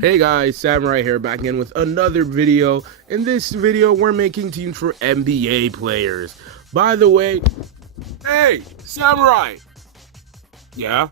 Hey guys, Samurai here, back again with another video. In this video, we're making teams for NBA players. By the way, hey, Samurai! Yeah?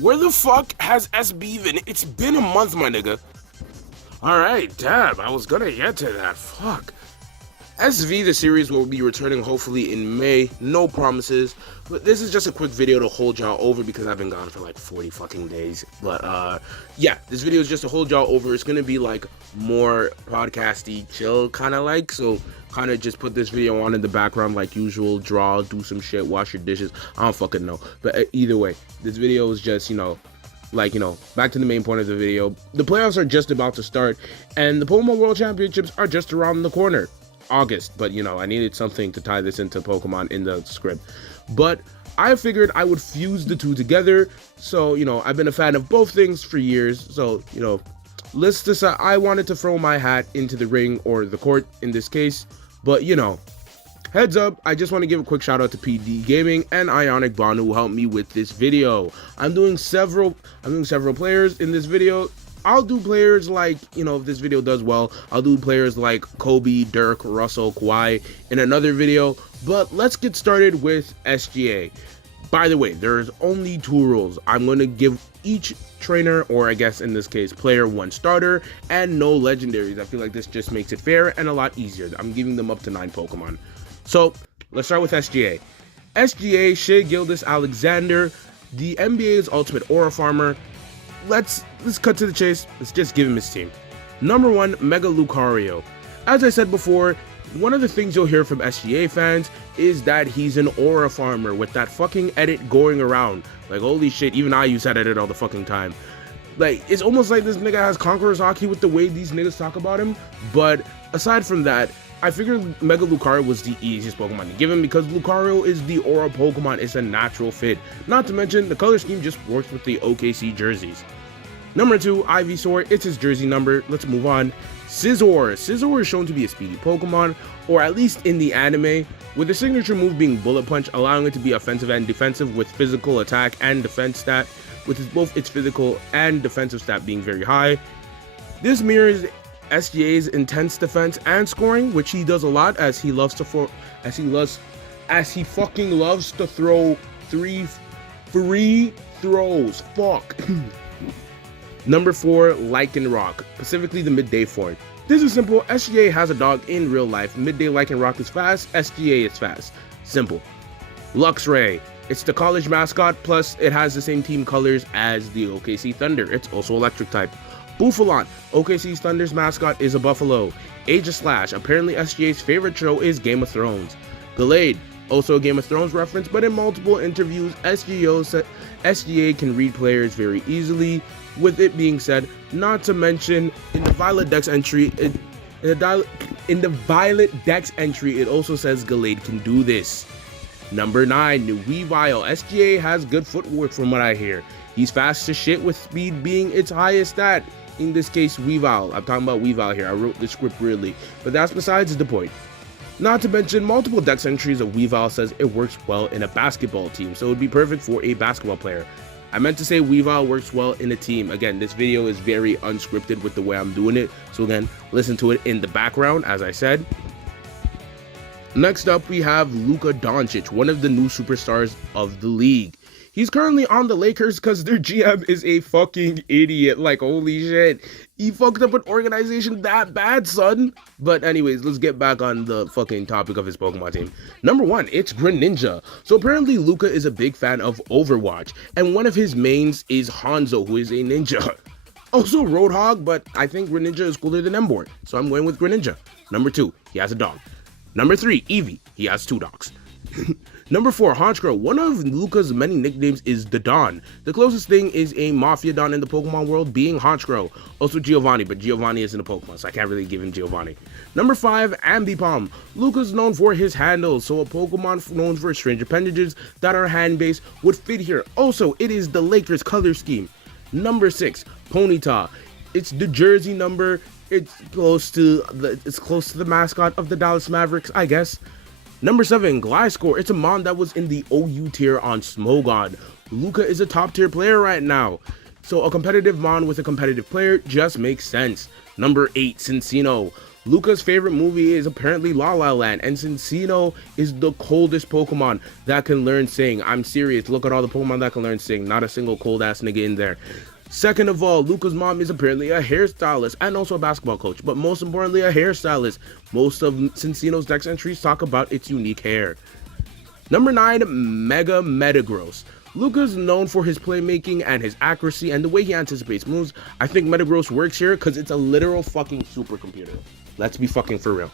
Where the fuck has SB been? It's been a month, my nigga. Alright, damn, I was gonna get to that, fuck. SV, the series, will be returning hopefully in May. No promises, but this is just a quick video to hold y'all over because I've been gone for like 40 fucking days. But yeah, this video is just to hold y'all over. It's gonna be like more podcasty, chill kind of like. So kind of just put this video on in the background like usual, draw, do some shit, wash your dishes. I don't fucking know. But either way, this video is just, back to the main point of the video. The playoffs are just about to start, and the Pokemon World Championships are just around the corner. August, but I needed something to tie this into Pokemon in the script. But I figured I would fuse the two together. So, I've been a fan of both things for years. So, let's decide. I wanted to throw my hat into the ring, or the court in this case. But, heads up, I just want to give a quick shout out to PD Gaming and Ionic Bond who helped me with this video. I'm doing several players in this video. I'll do players like, if this video does well, I'll do players like Kobe, Dirk, Russell, Kawhi in another video. But let's get started with SGA. By the way, there's only 2 rules. I'm going to give each trainer, or I guess in this case, player, 1 starter and no legendaries. I feel like this just makes it fair and a lot easier. I'm giving them up to 9 Pokemon. So let's start with SGA. SGA, Shea Gilgeous-Alexander, the NBA's ultimate aura farmer. Let's cut to the chase. Let's just give him his team. Number 1, Mega Lucario. As I said before, one of the things you'll hear from SGA fans is that he's an aura farmer with that fucking edit going around. Like, holy shit, even I use that edit all the fucking time. Like, it's almost like this nigga has Conqueror's Hockey with the way these niggas talk about him. But aside from that, I figured Mega Lucario was the easiest Pokemon to give him because Lucario is the aura Pokemon. It's a natural fit. Not to mention, the color scheme just works with the OKC jerseys. Number 2, Ivysaur. It's his jersey number. Let's move on. Scizor. Scizor is shown to be a speedy Pokemon, or at least in the anime, with the signature move being Bullet Punch, allowing it to be offensive and defensive with physical attack and defense stat, with both its physical and defensive stat being very high. This mirrors SGA's intense defense and scoring, which he does a lot as he fucking loves to throw 3 free throws. Fuck. Number 4, Lycanroc, specifically the midday form. This is simple. SGA has a dog in real life. Midday Lycanroc is fast. SGA is fast. Simple. Luxray. It's the college mascot, plus it has the same team colors as the OKC Thunder. It's also electric type. Buffalant. OKC's Thunder's mascot is a buffalo. Aegislash. Apparently SGA's favorite show is Game of Thrones. Gallade. Also a Game of Thrones reference, but in multiple interviews, SGA can read players very easily. With it being said, not to mention in the Violet Dex entry, it also says Gallade can do this. Number 9, New Weavile. SGA has good footwork from what I hear. He's fast as shit with speed being its highest stat. In this case, Weavile. I'm talking about Weavile here. I wrote the script weirdly, but that's besides the point. Not to mention, multiple Dex entries of Weavile says it works well in a basketball team, so it would be perfect for a basketball player. I meant to say Weavile works well in a team. Again, this video is very unscripted with the way I'm doing it, so again, listen to it in the background, as I said. Next up, we have Luka Doncic, one of the new superstars of the league. He's currently on the Lakers because their GM is a fucking idiot. Like, holy shit. He fucked up an organization that bad, son. But anyways, let's get back on the fucking topic of his Pokemon team. Number 1, it's Greninja. So apparently Luka is a big fan of Overwatch, and one of his mains is Hanzo, who is a ninja. Also Roadhog, but I think Greninja is cooler than Emboar, so I'm going with Greninja. Number 2, he has a dog. Number 3, Eevee. He has 2 dogs. Number 4, Honchkrow. One of Luca's many nicknames is the Don. The closest thing is a Mafia Don in the Pokemon world being Honchkrow. Also Giovanni, but Giovanni isn't a Pokemon, so I can't really give him Giovanni. Number 5, Ambipom. Luca's known for his handles, so a Pokemon known for strange appendages that are hand-based would fit here. Also, it is the Lakers color scheme. Number 6, Ponyta. It's the jersey number. It's close to the mascot of the Dallas Mavericks, I guess. Number 7, Gliscor. It's a mon that was in the OU tier on Smogon. Luca is a top tier player right now. so a competitive Mon with a competitive player just makes sense. Number 8, Cinccino. Luca's favorite movie is apparently La La Land, and Cinccino is the coldest Pokemon that can learn Sing. I'm serious, look at all the Pokemon that can learn Sing, not a single cold ass nigga in there. Second of all, Luca's mom is apparently a hairstylist and also a basketball coach, but most importantly a hairstylist. Most of Cinccino's dex entries talk about its unique hair. Number 9, Mega Metagross. Luca's known for his playmaking and his accuracy and the way he anticipates moves. I think Metagross works here because it's a literal fucking supercomputer. Let's be fucking for real.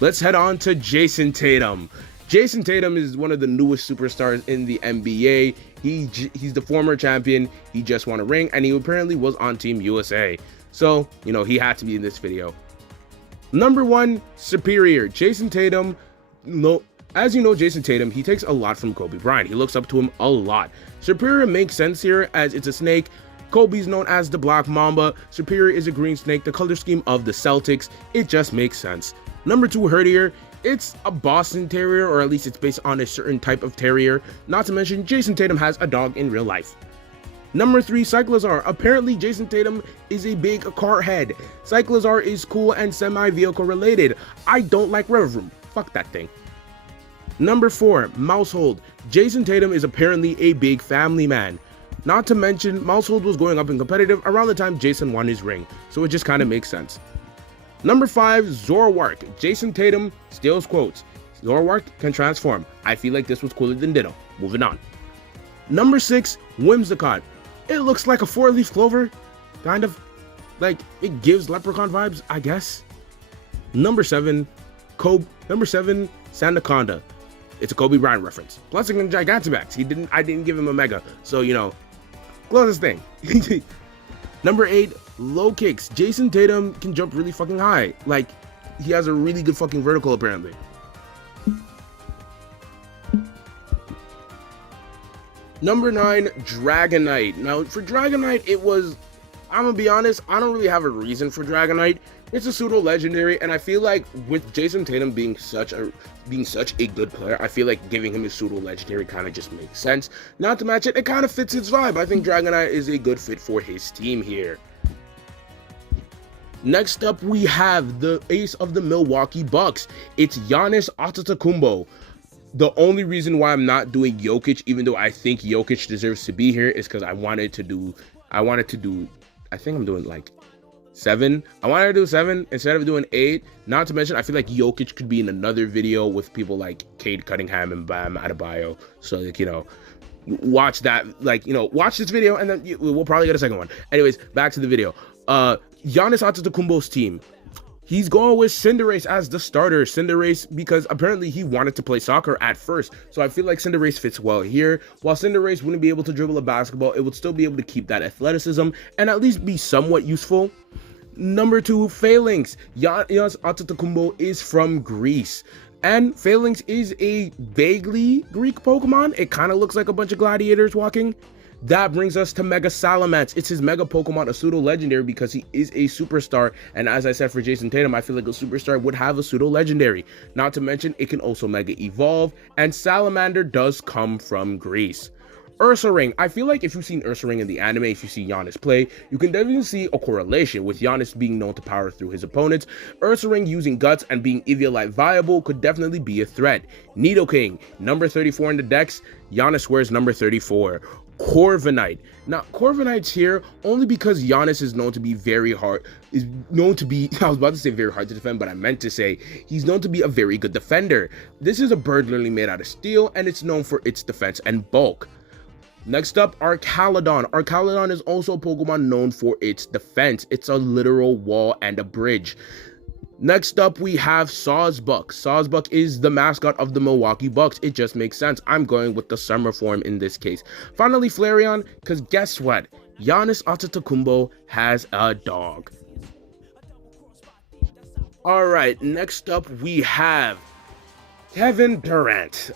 Let's head on to Jason Tatum. Jason Tatum is one of the newest superstars in the NBA. He's the former champion. He just won a ring, and he apparently was on Team USA. So, you know, he had to be in this video. Number 1, Superior. Jason Tatum, as you know, Jason Tatum, he takes a lot from Kobe Bryant. He looks up to him a lot. Superior makes sense here as it's a snake. Kobe's known as the Black Mamba. Superior is a green snake, the color scheme of the Celtics. It just makes sense. Number 2, Herdier. It's a Boston Terrier, or at least it's based on a certain type of terrier. Not to mention, Jason Tatum has a dog in real life. Number 3, Cyclizar. Apparently, Jason Tatum is a big car head. Cyclizar is cool and semi-vehicle related. I don't like Revroom. Fuck that thing. Number 4, Mousehold. Jason Tatum is apparently a big family man. Not to mention, Mousehold was going up in competitive around the time Jason won his ring, so it just kind of makes sense. Number 5, Zoroark. Jason Tatum steals quotes. Zoroark can transform. I feel like this was cooler than Ditto. Moving on. Number 6, Whimsicott. It looks like a 4-leaf clover. Kind of. Like, it gives leprechaun vibes, I guess. Number 7, Sandaconda. It's a Kobe Bryant reference. Plus, it's in Gigantamax. I didn't give him a Mega, so, you know, closest thing. Number 8, Low Kicks. Jason Tatum can jump really fucking high. Like, he has a really good fucking vertical, apparently. Number 9, Dragonite. Now, for Dragonite, I'm gonna be honest, I don't really have a reason for Dragonite. It's a pseudo-legendary, and I feel like with Jason Tatum being such a good player, I feel like giving him a pseudo-legendary kind of just makes sense. Not to match it, it kind of fits his vibe. I think Dragonite is a good fit for his team here. Next up, we have the ace of the Milwaukee Bucks. It's Giannis Antetokounmpo. The only reason why I'm not doing Jokic, even though I think Jokic deserves to be here, is because I wanted to do, I think I'm doing like 7. I wanted to do 7 instead of doing 8. Not to mention, I feel like Jokic could be in another video with people like Cade Cunningham and Bam Adebayo. So, like, you know, watch that, like, you know, watch this video and then we'll probably get a second one. Anyways, back to the video. Giannis Antetokounmpo's team. He's going with Cinderace as the starter. Cinderace, because apparently he wanted to play soccer at first. So I feel like Cinderace fits well here. While Cinderace wouldn't be able to dribble a basketball, it would still be able to keep that athleticism and at least be somewhat useful. Number 2, Phalanx. Giannis Antetokounmpo is from Greece. And Phalanx is a vaguely Greek Pokemon. It kind of looks like a bunch of gladiators walking. That brings us to Mega Salamence. It's his Mega Pokemon, a pseudo-legendary, because he is a superstar. And as I said for Jason Tatum, I feel like a superstar would have a pseudo-legendary. Not to mention, it can also Mega Evolve. And Salamander does come from Greece. Ursaring. I feel like if you've seen Ursaring in the anime, if you see Giannis play, you can definitely see a correlation with Giannis being known to power through his opponents. Ursaring using Guts and being Eviolite viable could definitely be a threat. Nidoking, number 34 in the dex. Giannis wears number 34. Corviknight. Now, Corviknight's here only because Giannis is known to be very hard, I was about to say very hard to defend, but I meant to say he's known to be a very good defender. This is a bird literally made out of steel, and it's known for its defense and bulk. Next up, Archaludon. Archaludon is also a Pokemon known for its defense. It's a literal wall and a bridge. Next up, we have Sawsbuck. Sawsbuck is the mascot of the Milwaukee Bucks. It just makes sense. I'm going with the summer form in this case. Finally, Flareon, because guess what? Giannis Antetokounmpo has a dog. All right, next up, we have Kevin Durant.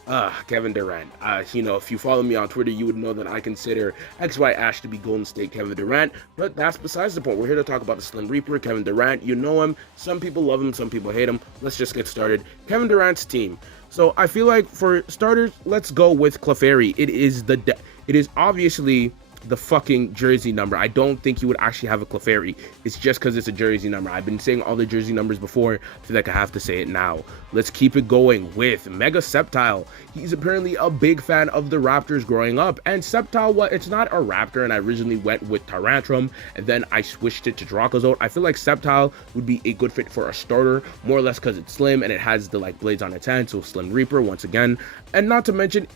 Kevin Durant. You know, if you follow me on Twitter, you would know that I consider XY Ash to be Golden State Kevin Durant, but that's besides the point. We're here to talk about the Slim Reaper, Kevin Durant. You know him. Some people love him, some people hate him. Let's just get started. Kevin Durant's team. So I feel like for starters, let's go with Clefairy. It is obviously the fucking jersey number. I don't think you would actually have a Clefairy. It's just because it's a jersey number. I've been saying all the jersey numbers before. I feel like I have to say it now. Let's keep it going with Mega Sceptile. He's apparently a big fan of the Raptors growing up. And Sceptile, well, it's not a Raptor, and I originally went with Tyrantrum, and then I switched it to Dracozolt. I feel like Sceptile would be a good fit for a starter, more or less because it's slim and it has the like blades on its hand, so Slim Reaper once again. And not to mention,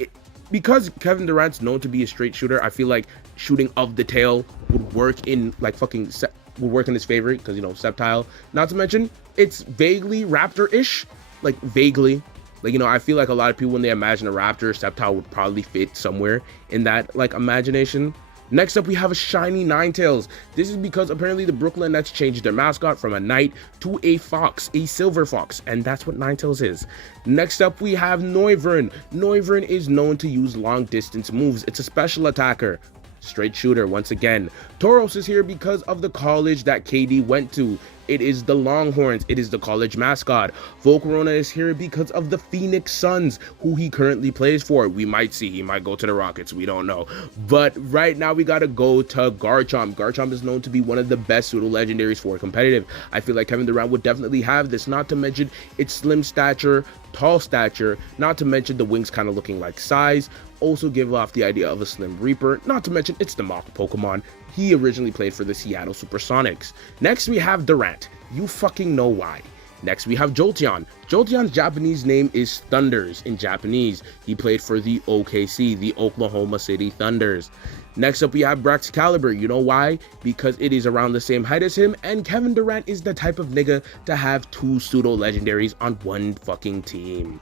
because Kevin Durant's known to be a straight shooter, I feel like shooting of the tail would work in like would work in his favor, because, you know, Sceptile. Not to mention, it's vaguely Raptor-ish, like vaguely. Like, you know, I feel like a lot of people, when they imagine a Raptor, Sceptile would probably fit somewhere in that like imagination. Next up, we have a shiny Ninetales. This is because apparently the Brooklyn Nets changed their mascot from a knight to a fox, a silver fox, and that's what Ninetales is. Next up, we have Noivern. Noivern is known to use long distance moves. It's a special attacker. Straight shooter once again. Tauros is here because of the college that KD went to. It is the Longhorns. It is the college mascot. Volcarona is here because of the Phoenix Suns, who he currently plays for. We might see. He might go to the Rockets. We don't know. But right now, we got to go to Garchomp. Garchomp is known to be one of the best pseudo-legendaries for competitive. I feel like Kevin Durant would definitely have this, not to mention its slim stature, tall stature, not to mention the wings kind of looking like size. Also give off the idea of a Slim Reaper, not to mention it's the mock Pokemon. He originally played for the Seattle Supersonics. Next, we have Durant. You fucking know why. Next, we have Jolteon. Jolteon's Japanese name is Thunders in Japanese. He played for the OKC, the Oklahoma City Thunders. Next up, we have Braxcalibur. You know why? Because it is around the same height as him, and Kevin Durant is the type of nigga to have two pseudo-legendaries on one fucking team.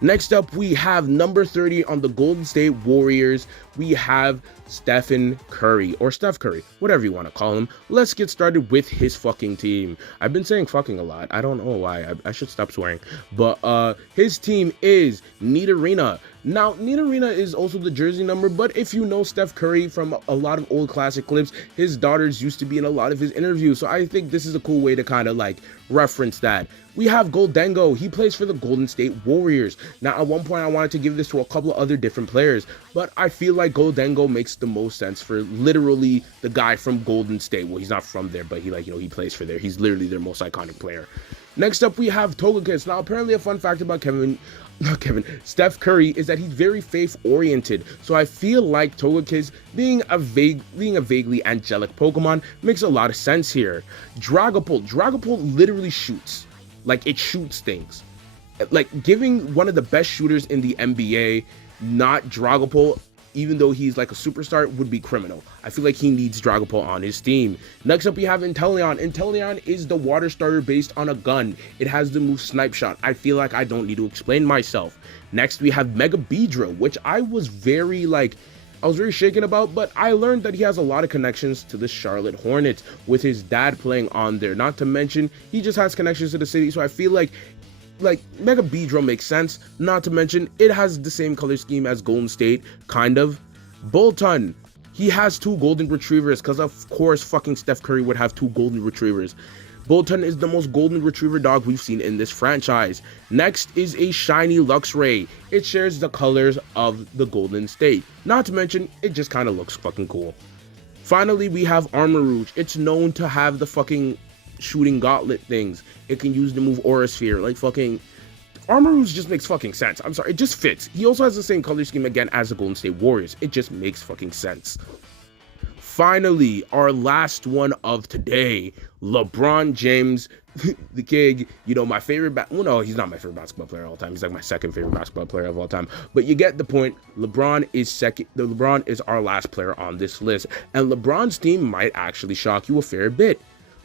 Next up, we have number 30 on the Golden State Warriors. We have Stephen Curry, or Steph Curry, whatever you want to call him. Let's get started with his fucking team. I've been saying fucking a lot. I don't know why. I should stop swearing. But his team is Nidorina. Now, Nidorina is also the jersey number, but if you know Steph Curry from a lot of old classic clips, his daughters used to be in a lot of his interviews, so I think this is a cool way to kind of like reference that. We have Goldengo. He plays for the Golden State Warriors. Now, at one point, I wanted to give this to a couple of other different players, but I feel like Goldengo makes the most sense for literally the guy from Golden State. Well, he's not from there, but he he plays for there. He's literally their most iconic player. Next up, we have Togekiss. Now, apparently a fun fact about Steph Curry is that he's very faith-oriented. So I feel like Togekiss being a vaguely angelic Pokemon makes a lot of sense here. Dragapult literally shoots. Like, it shoots things. Like, giving one of the best shooters in the NBA not Dragapult, even though he's like a superstar, would be criminal. I feel like he needs Dragapult on his team. Next up, we have Inteleon. Inteleon is the water starter based on a gun. It has the move Snipe Shot. I feel like I don't need to explain myself. Next, we have Mega Beedrill, which I was very shaken about, but I learned that he has a lot of connections to the Charlotte Hornets with his dad playing on there. Not to mention, he just has connections to the city, so I feel like Mega Beedrill makes sense. Not to mention, it has the same color scheme as Golden State, kind of. Boltund, he has two golden retrievers, because of course fucking Steph Curry would have two golden retrievers. Boltund is the most golden retriever dog we've seen in this franchise. Next is a shiny Luxray. It shares the colors of the Golden State. Not to mention, it just kind of looks fucking cool. Finally, we have Armarouge. It's known to have the fucking shooting gauntlet things. It can use the move Aura Sphere. Like, fucking Armarouge just makes fucking sense. I'm sorry, it just fits. He also has the same color scheme again as the Golden State Warriors. It just makes fucking sense. Finally, our last one of today, LeBron James, the king. You know, my favorite, well, no, he's not my favorite basketball player of all time. He's like my second favorite basketball player of all time. But you get the point. LeBron is second. LeBron is our last player on this list. And LeBron's team might actually shock you a fair bit.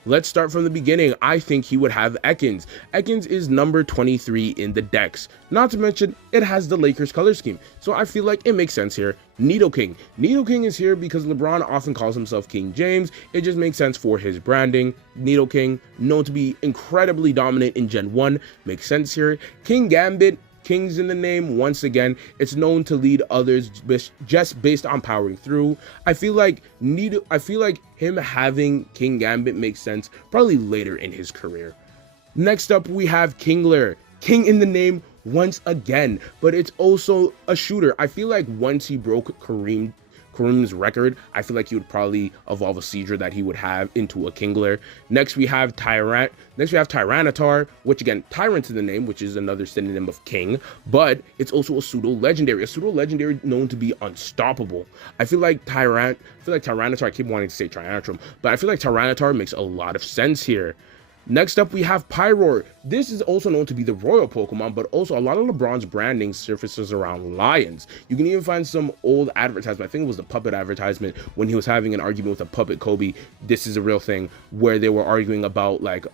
Let's start from the beginning. I think he would have Ekans. Ekans is number 23 in the Dex. Not to mention, it has the Lakers color scheme. So I feel like it makes sense here. Nidoking. Nidoking is here because LeBron often calls himself King James. It just makes sense for his branding. Nidoking, known to be incredibly dominant in Gen 1, makes sense here. King Gambit. King's in the name. Once again, it's known to lead others just based on powering through. I feel like him having King Gambit makes sense probably later in his career. Next up, we have Kingler. King in the name once again, but it's also a shooter. I feel like once he broke Kareem Kareem's record, I feel like he would probably evolve a Seedra that he would have into a Kingler. Next we have Tyranitar, which again, Tyrant in the name, which is another synonym of king, but it's also a pseudo-legendary. A pseudo-legendary known to be unstoppable. I feel like Tyranitar, I keep wanting to say Tyrantrum, but I feel like Tyranitar makes a lot of sense here. Next up, we have Pyroar. This is also known to be the royal Pokemon, but also a lot of LeBron's branding surfaces around lions. You can even find some old advertisement. I think it was the Puppet advertisement when he was having an argument with a Puppet Kobe. This is a real thing where they were arguing about like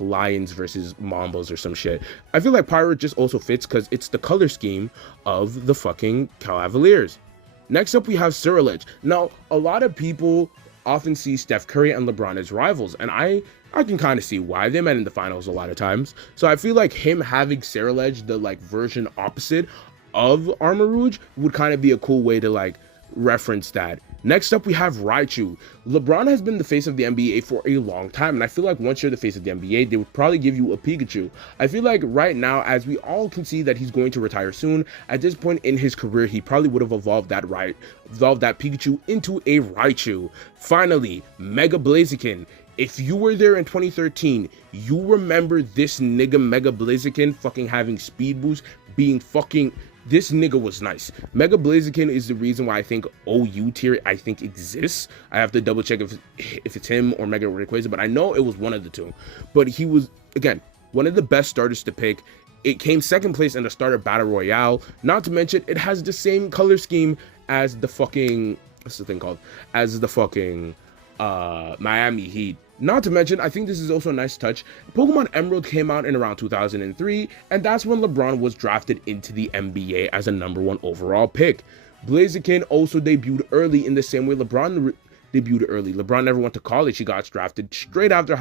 lions versus Mambas or some shit. I feel like Pyroar just also fits because it's the color scheme of the fucking Cavaliers. Next up, we have Ceruledge. Now, a lot of people often see Steph Curry and LeBron as rivals, and I can kind of see why. They met in the finals a lot of times. So I feel like him having Ceruledge, the like version opposite of Armor Rouge, would kind of be a cool way to like reference that. Next up, we have Raichu. LeBron has been the face of the NBA for a long time, and I feel like once you're the face of the NBA, they would probably give you a Pikachu. I feel like right now, as we all can see that he's going to retire soon, at this point in his career, he probably would have evolved that Pikachu into a Raichu. Finally, Mega Blaziken. If you were there in 2013, you remember this nigga Mega Blaziken fucking having speed boost, being fucking... This nigga was nice. Mega Blaziken is the reason why I think OU tier exists. I have to double check if it's him or Mega Rayquaza, but I know it was one of the two. But he was, again, one of the best starters to pick. It came second place in the starter battle royale. Not to mention, it has the same color scheme as the fucking... What's the thing called? As the fucking Miami Heat. Not to mention, I think this is also a nice touch. Pokemon Emerald came out in around 2003, and that's when LeBron was drafted into the NBA as a #1 overall pick. Blaziken also debuted early in the same way LeBron debuted early. LeBron never went to college. He got drafted straight after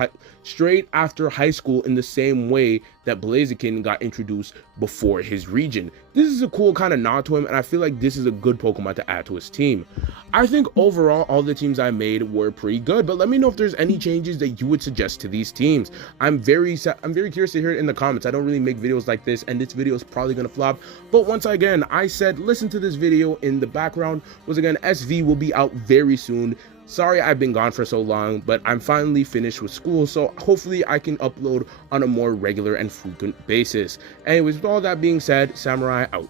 high school in the same way that Blaziken got introduced before his region. This is a cool kind of nod to him, and I feel like this is a good Pokemon to add to his team. I think overall, all the teams I made were pretty good, but let me know if there's any changes that you would suggest to these teams. I'm very curious to hear it in the comments. I don't really make videos like this, and this video is probably gonna flop. But once again, I said listen to this video in the background. Once again, SV will be out very soon. Sorry I've been gone for so long, but I'm finally finished with school, so hopefully I can upload on a more regular and frequent basis. Anyways, with all that being said, Samurai out.